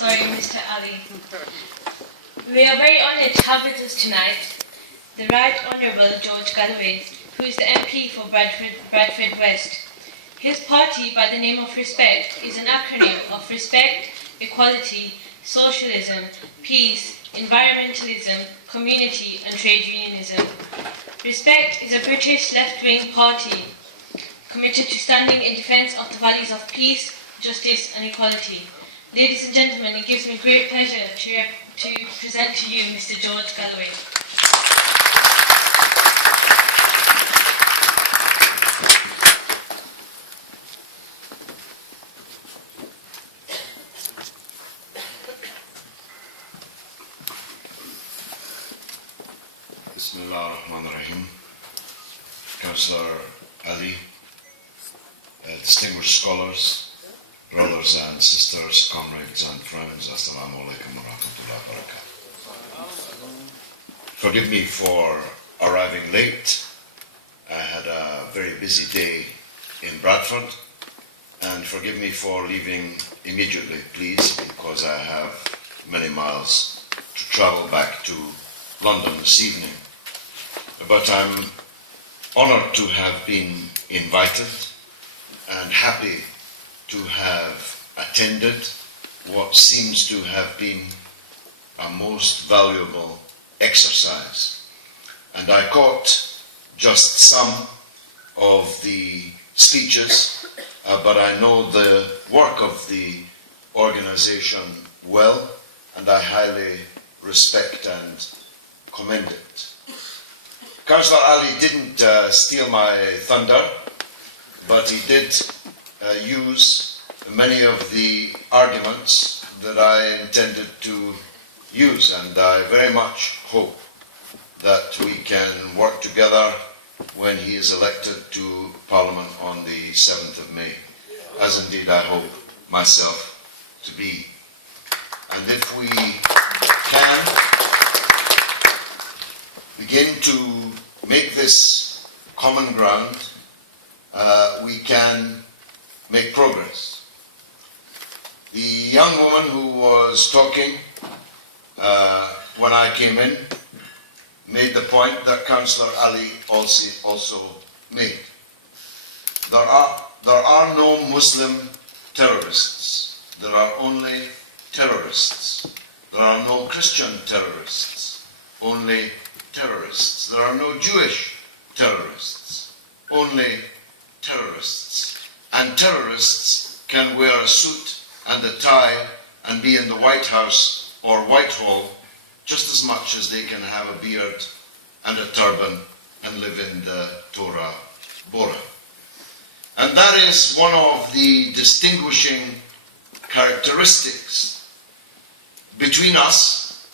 Sorry, Mr. Ali. We are very honoured to have with us tonight the Right Honourable George Galloway, who is the MP for Bradford West. His party, by the name of Respect, is an acronym of Respect, Equality, Socialism, Peace, Environmentalism, Community and Trade Unionism. Respect is a British left-wing party committed to standing in defence of the values of peace, justice and equality. Ladies and gentlemen, it gives me great pleasure to present to you Mr. George Galloway. Bismillah ar-Rahman ar-Rahim. Councillor Ali, distinguished scholars, brothers and sisters, comrades and friends, Assalamu alaikum wa rahmatullahi wa barakatuh. Forgive me for arriving late. I had a very busy day in Bradford, and forgive me for leaving immediately, please, because I have many miles to travel back to London this evening. But I'm honoured to have been invited and happy to have attended what seems to have been a most valuable exercise. And I caught just some of the speeches, but I know the work of the organisation well, and I highly respect and commend it. Councillor Ali didn't steal my thunder, but he did use many of the arguments that I intended to use, and I very much hope that we can work together when he is elected to Parliament on the 7th of May, as indeed I hope myself to be. And if we can begin to make this common ground, we can make progress. The young woman who was talking when I came in made the point that Councillor Ali also made. There are no Muslim terrorists. There are only terrorists. There are no Christian terrorists. Only terrorists. There are no Jewish terrorists. Only terrorists. And terrorists can wear a suit and a tie and be in the White House or Whitehall just as much as they can have a beard and a turban and live in the Torah Bora. And that is one of the distinguishing characteristics between us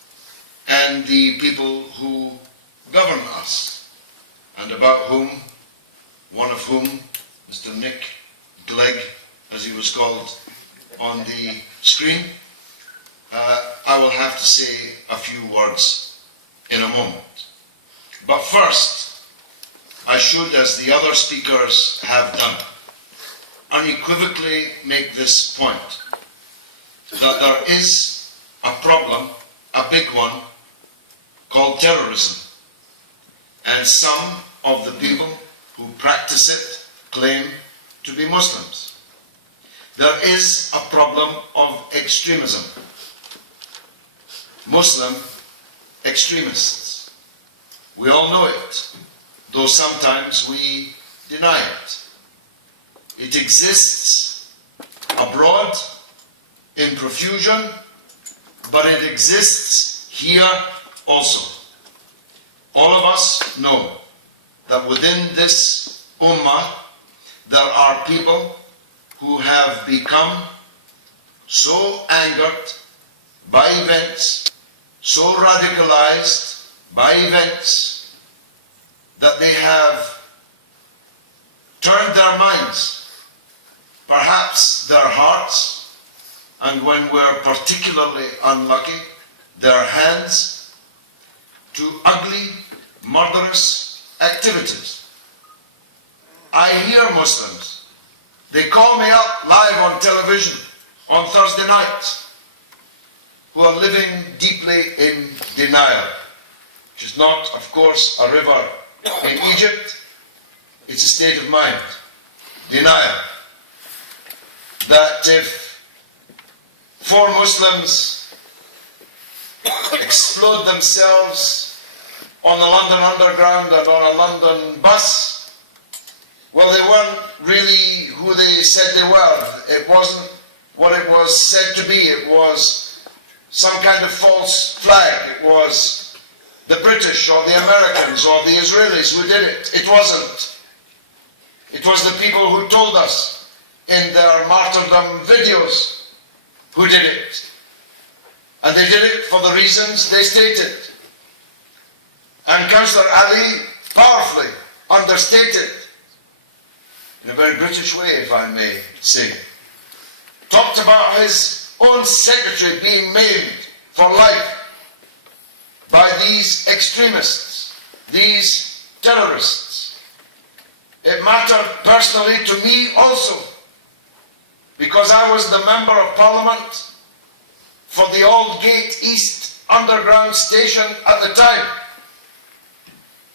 and the people who govern us, and about whom, one of whom, Mr. Nick Clegg, as he was called on the screen, I will have to say a few words in a moment. But first, I should, as the other speakers have done, unequivocally make this point, that there is a problem, a big one, called terrorism. And some of the people who practice it claim to be Muslims. There is a problem of extremism. Muslim extremists. We all know it, though sometimes we deny it. It exists abroad in profusion, but it exists here also. All of us know that within this ummah there are people who have become so angered by events, so radicalized by events, that they have turned their minds, perhaps their hearts, and when we're particularly unlucky, their hands, to ugly, murderous activities. I hear Muslims, they call me up live on television on Thursday nights, who are living deeply in denial, which is not, of course, a river in Egypt, it's a state of mind. Denial. That if 4 Muslims explode themselves on the London Underground and on a London bus, well, they weren't really who they said they were. It wasn't what it was said to be. It was some kind of false flag. It was the British or the Americans or the Israelis who did it. It wasn't. It was the people who told us in their martyrdom videos who did it. And they did it for the reasons they stated. And Councillor Ali powerfully understated, in a very British way, if I may say, talked about his own secretary being maimed for life by these extremists, these terrorists. It mattered personally to me also, because I was the Member of Parliament for the Aldgate East Underground Station at the time.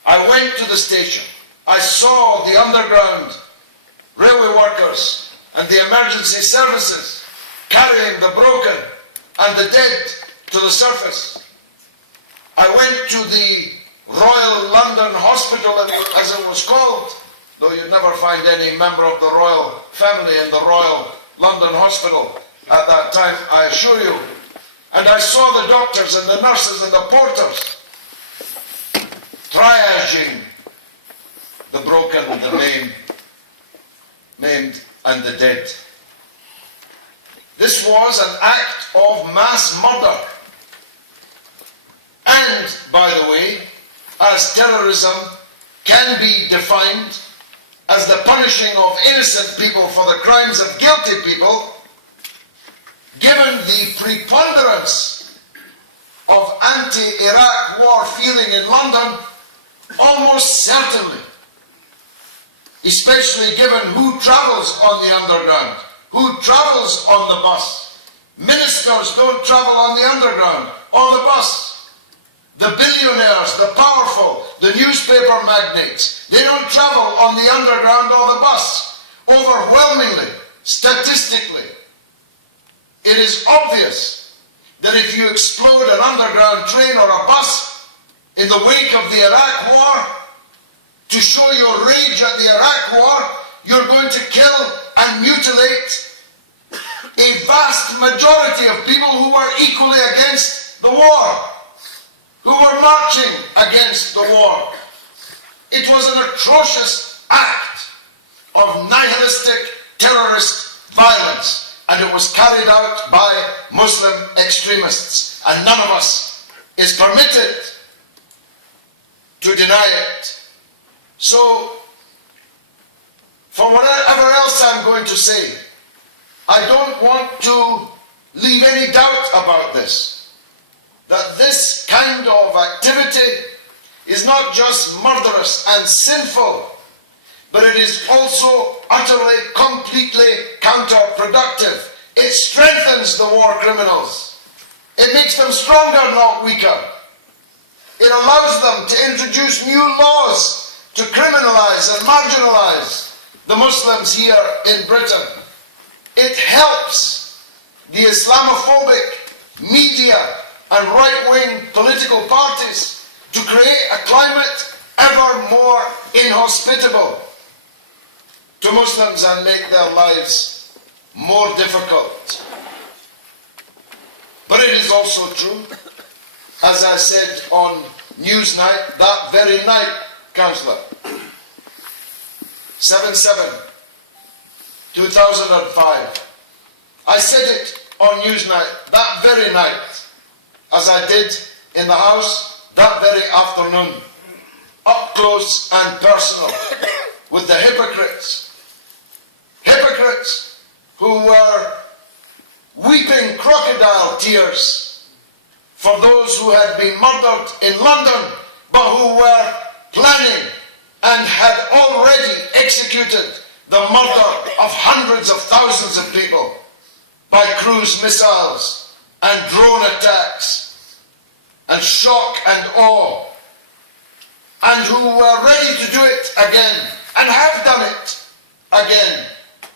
I went to the station. I saw the underground railway workers and the emergency services carrying the broken and the dead to the surface. I went to the Royal London Hospital, as it was called, though you'd never find any member of the royal family in the Royal London Hospital at that time, I assure you. And I saw the doctors and the nurses and the porters triaging the broken, the maimed and the dead. This was an act of mass murder. And, by the way, as terrorism can be defined as the punishing of innocent people for the crimes of guilty people, given the preponderance of anti-Iraq war feeling in London, almost certainly, especially given who travels on the underground, who travels on the bus. Ministers don't travel on the underground or the bus. The billionaires, the powerful, the newspaper magnates, they don't travel on the underground or the bus. Overwhelmingly, statistically, it is obvious that if you explode an underground train or a bus in the wake of the Iraq war, to show your rage at the Iraq war, you're going to kill and mutilate a vast majority of people who were equally against the war, who were marching against the war. It was an atrocious act of nihilistic terrorist violence, and it was carried out by Muslim extremists, and none of us is permitted to deny it. So, for whatever else I'm going to say, I don't want to leave any doubt about this, that this kind of activity is not just murderous and sinful, but it is also utterly, completely counterproductive. It strengthens the war criminals. It makes them stronger, not weaker. It allows them to introduce new laws to criminalize and marginalize the Muslims here in Britain. It helps the Islamophobic media and right-wing political parties to create a climate ever more inhospitable to Muslims and make their lives more difficult. But it is also true, as I said on Newsnight that very night, Councillor, 7/7/2005, I said it on Newsnight that very night, as I did in the House that very afternoon, up close and personal with the hypocrites who were weeping crocodile tears for those who had been murdered in London, but who were planning and had already executed the murder of hundreds of thousands of people by cruise missiles and drone attacks and shock and awe, and who were ready to do it again and have done it again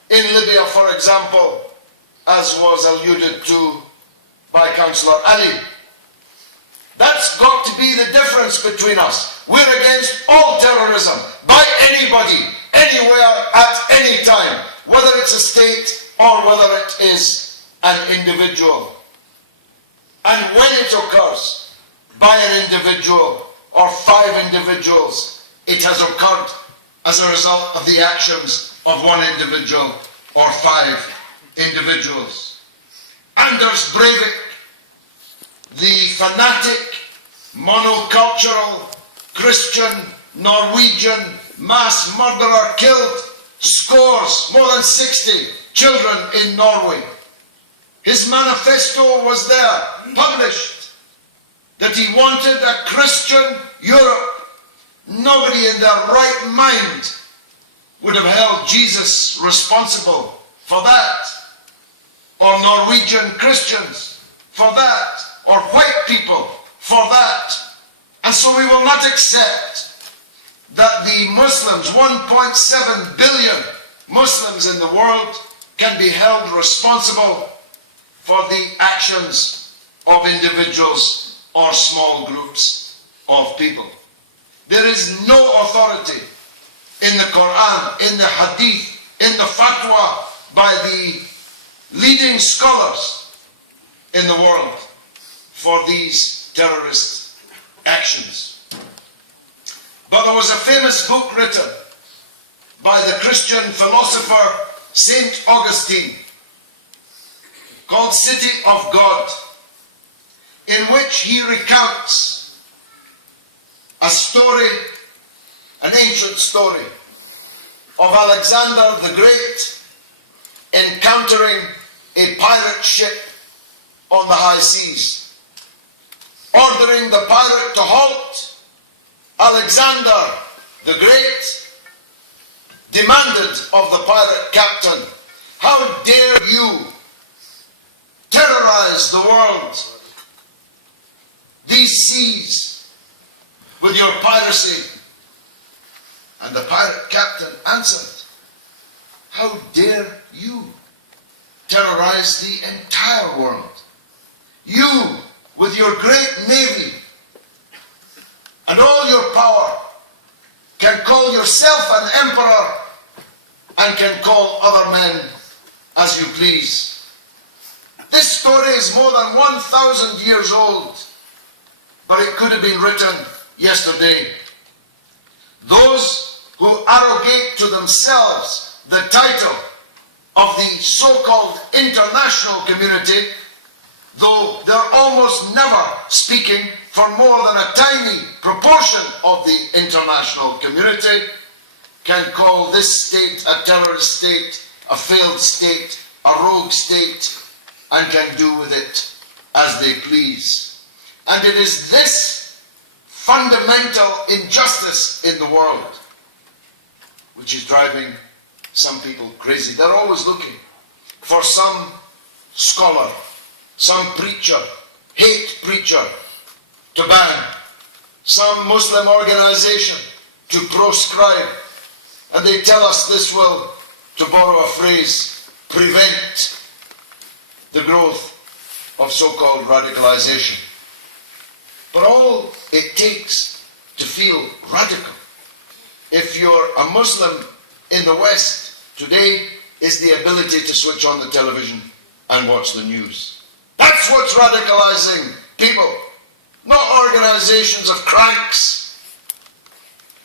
in Libya, for example, as was alluded to by Councillor Ali. That's got to be the difference between us. We're against all terrorism by anybody, anywhere, at any time, whether it's a state or whether it is an individual. And when it occurs by an individual or 5 individuals, it has occurred as a result of the actions of one individual or 5 individuals. Anders Breivik, the fanatic, monocultural, Christian, Norwegian mass murderer, killed scores, more than 60 children in Norway. His manifesto was there, published, that he wanted a Christian Europe. Nobody in their right mind would have held Jesus responsible for that, or Norwegian Christians for that, or white people for that. And so we will not accept that the Muslims, 1.7 billion Muslims in the world, can be held responsible for the actions of individuals or small groups of people. There is no authority in the Quran, in the Hadith, in the fatwa by the leading scholars in the world for these terrorist actions. But there was a famous book written by the Christian philosopher St. Augustine called City of God, in which he recounts a story, an ancient story, of Alexander the Great encountering a pirate ship on the high seas. Ordering the pirate to halt, Alexander the Great demanded of the pirate captain, "How dare you terrorize the world, these seas, with your piracy?" And the pirate captain answered, "How dare you terrorize the entire world? You, with your great navy and all your power, can call yourself an emperor and can call other men as you please." This story is more than 1,000 years old, but it could have been written yesterday. Those who arrogate to themselves the title of the so-called international community, though they're almost never speaking for more than a tiny proportion of the international community, can call this state a terrorist state, a failed state, a rogue state, and can do with it as they please. And it is this fundamental injustice in the world which is driving some people crazy. They're always looking for some scholar, some preacher, hate preacher, to ban, some Muslim organization to proscribe. And they tell us this will, to borrow a phrase, prevent the growth of so-called radicalization. But all it takes to feel radical, if you're a Muslim in the West today, is the ability to switch on the television and watch the news. That's what's radicalizing people, not organizations of cranks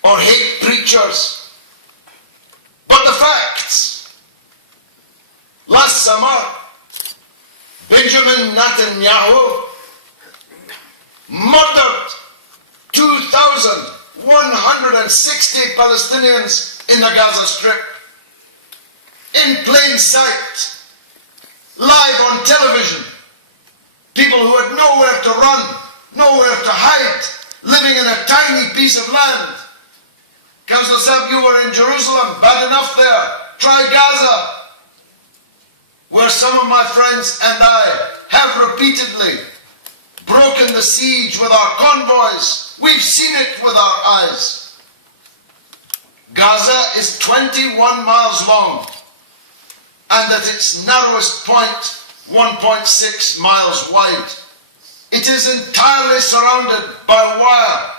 or hate preachers, but the facts. Last summer, Benjamin Netanyahu murdered 2,160 Palestinians in the Gaza Strip, in plain sight, live on television. People who had nowhere to run, nowhere to hide, living in a tiny piece of land. Councillor Saab, you were in Jerusalem, bad enough there. Try Gaza, where some of my friends and I have repeatedly broken the siege with our convoys. We've seen it with our eyes. Gaza is 21 miles long and at its narrowest point 1.6 miles wide. It is entirely surrounded by wire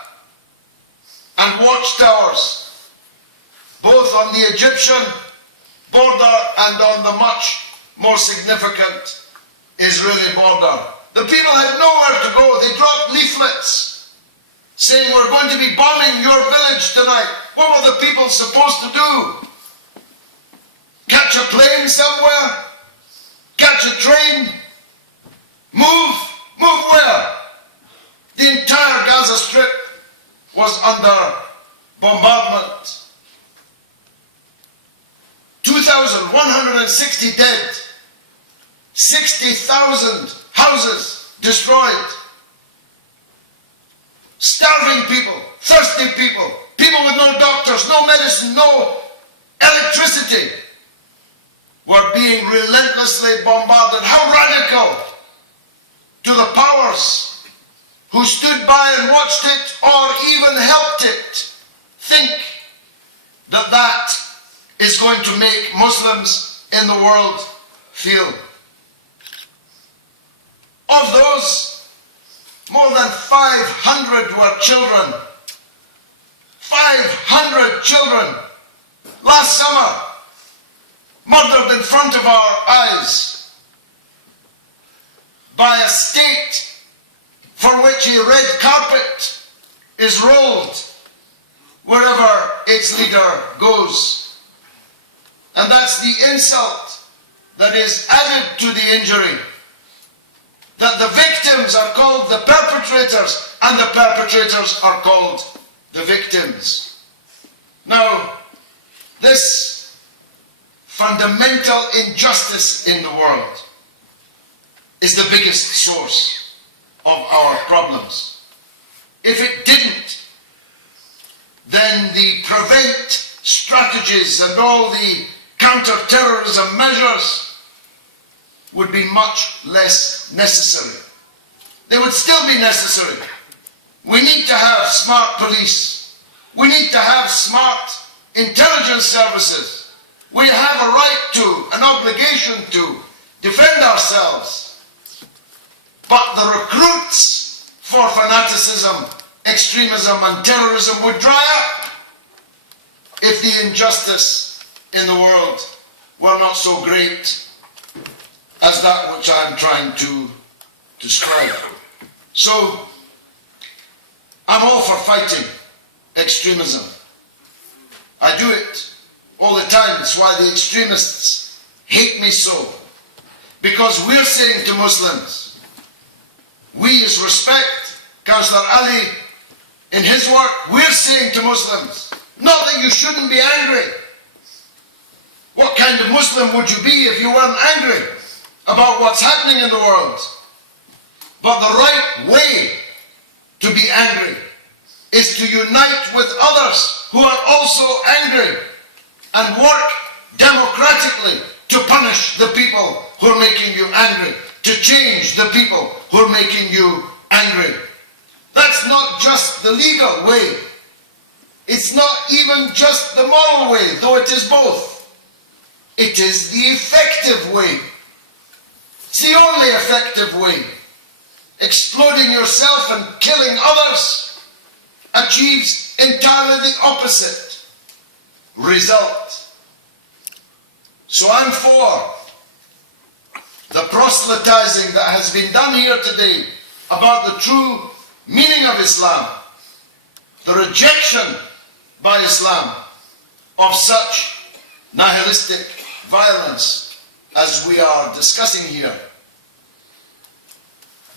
and watchtowers, both on the Egyptian border and on the much more significant Israeli border. The people had nowhere to go. They dropped leaflets saying, we're going to be bombing your village tonight. What were the people supposed to do? Catch a plane somewhere? Catch a train? Move? Move where? The entire Gaza Strip was under bombardment. 2,160 dead. 60,000 houses destroyed. Starving people, thirsty people, people with no doctors, no medicine, no electricity were being relentlessly bombarded. How radical do the powers who stood by and watched it or even helped it think that that is going to make Muslims in the world feel? Of those, more than 500 were children. 500 children last summer murdered in front of our eyes by a state for which a red carpet is rolled wherever its leader goes. And that's the insult that is added to the injury, that the victims are called the perpetrators and the perpetrators are called the victims. Now, this fundamental injustice in the world is the biggest source of our problems. If it didn't, then the prevent strategies and all the counter-terrorism measures would be much less necessary. They would still be necessary. We need to have smart police. We need to have smart intelligence services. We have a right to, an obligation to defend ourselves. But the recruits for fanaticism, extremism and terrorism would dry up if the injustice in the world were not so great as that which I'm trying to describe. So, I'm all for fighting extremism. I do it all the time. It's why the extremists hate me so. Because we're saying to Muslims, we as respect Councillor Ali in his work, we're saying to Muslims, not that you shouldn't be angry. What kind of Muslim would you be if you weren't angry about what's happening in the world? But the right way to be angry is to unite with others who are also angry and work democratically to punish the people who are making you angry, to change the people who are making you angry. That's not just the legal way. It's not even just the moral way, though it is both. It is the effective way. It's the only effective way. Exploding yourself and killing others achieves entirely the opposite result. So I'm for the proselytizing that has been done here today about the true meaning of Islam, the rejection by Islam of such nihilistic violence as we are discussing here.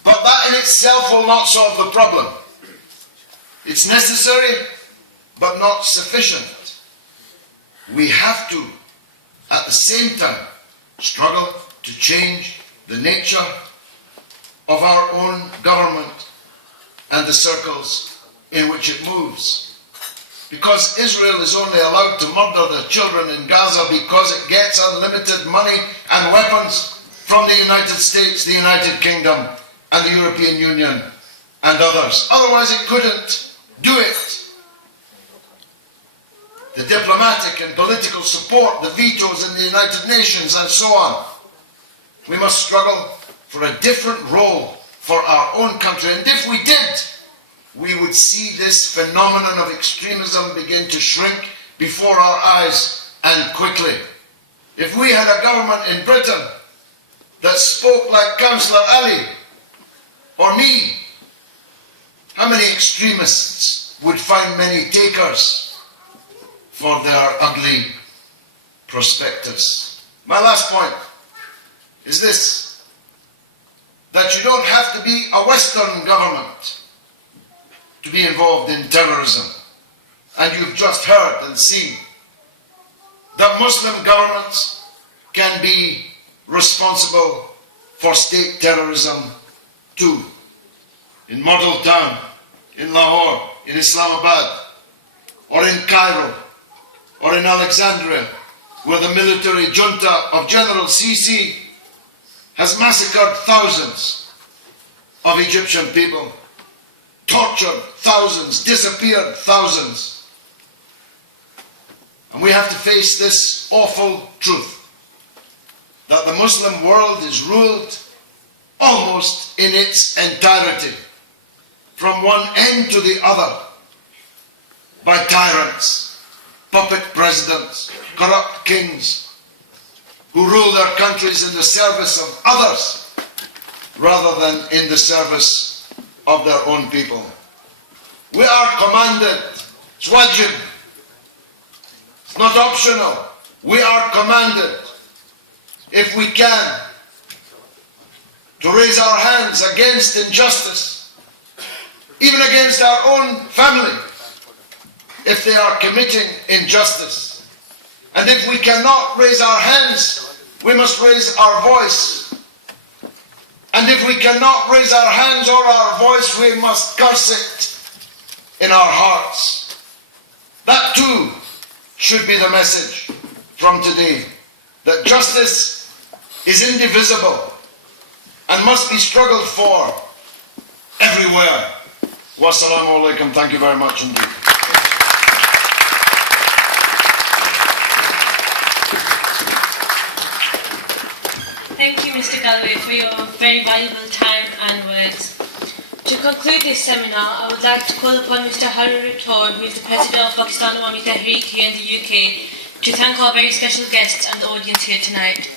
But that in itself will not solve the problem. It's necessary, but not sufficient. We have to, at the same time, struggle to change the nature of our own government and the circles in which it moves. Because Israel is only allowed to murder the children in Gaza because it gets unlimited money and weapons from the United States, the United Kingdom, and the European Union, and others. Otherwise it couldn't do it. The diplomatic and political support, the vetoes in the United Nations, and so on. We must struggle for a different role for our own country. And if we did, we would see this phenomenon of extremism begin to shrink before our eyes, and quickly. If we had a government in Britain that spoke like Councillor Ali or me, how many extremists would find many takers for their ugly prospectus? My last point is this, that you don't have to be a Western government to be involved in terrorism. And you've just heard and seen that Muslim governments can be responsible for state terrorism too. In Model Town, in Lahore, in Islamabad, or in Cairo, or in Alexandria, where the military junta of General Sisi has massacred thousands of Egyptian people, tortured thousands, disappeared thousands. And we have to face this awful truth, that the Muslim world is ruled almost in its entirety, from one end to the other, by tyrants, puppet presidents, corrupt kings, who rule their countries in the service of others, rather than in the service of their own people. We are commanded, it's wajib, it's not optional. We are commanded, if we can, to raise our hands against injustice, even against our own family, if they are committing injustice. And if we cannot raise our hands, we must raise our voice. And if we cannot raise our hands or our voice, we must curse it in our hearts. That too should be the message from today, that justice is indivisible and must be struggled for everywhere. Wassalamu alaikum. Thank you very much indeed. Thank you, Mr. Galloway, for your very valuable time and words. To conclude this seminar, I would like to call upon Mr. Harun Rathore, who is the President of Pakistan Awami Tehreek here in the UK, to thank our very special guests and the audience here tonight.